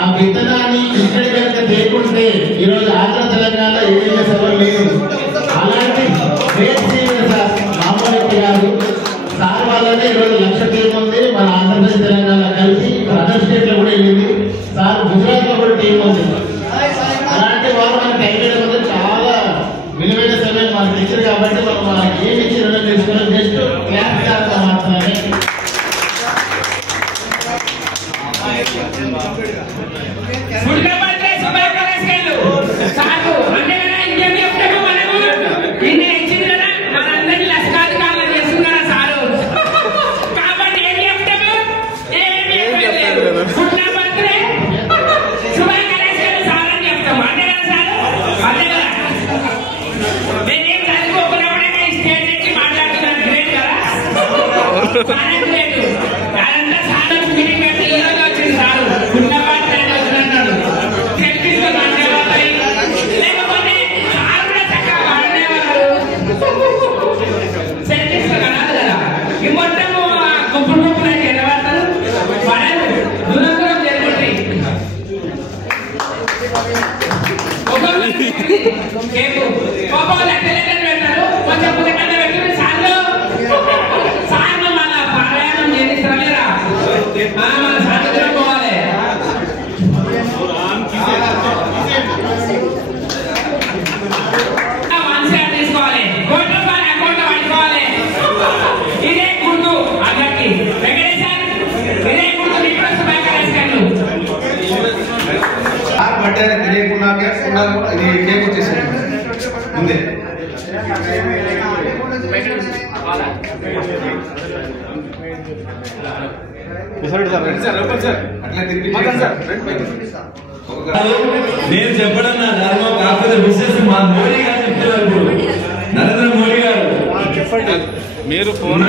ఆ విత్తనాన్ని ఇక్కడ కనుక లేకుంటే ఈరోజు ఆంధ్ర తెలంగాణ ఏదైనా సభలు లేదు. అలాంటి మామూలు గారు సార్ వాళ్ళనే ఈరోజు 1,00,000 టీం ఉంది. మన ఆంధ్రప్రదేశ్ తెలంగాణ కలిసి అదర్ స్టేట్ లో కూడా వెళ్ళింది. సార్ గుజరాత్ లో కూడా టీం ఉంది. అలాంటి వాళ్ళు మనకి టైం ముందు చాలా విలువైన సమయం మనకి ఇచ్చారు కాబట్టి మనం మనకి ఏమి ఇచ్చి రుణం తీసుకున్నాం. జస్ట్ క్లాస్ కాస్త మాత్రమే. కేక్ వచ్చేసి ముందే నేను చెప్పడం నా ధర్మం కాకపోతే విశేష మా మోడీ గారు చెప్తున్నారు. ఇప్పుడు నరేంద్ర మోడీ గారు చెప్పండి. మీరు ఫోన్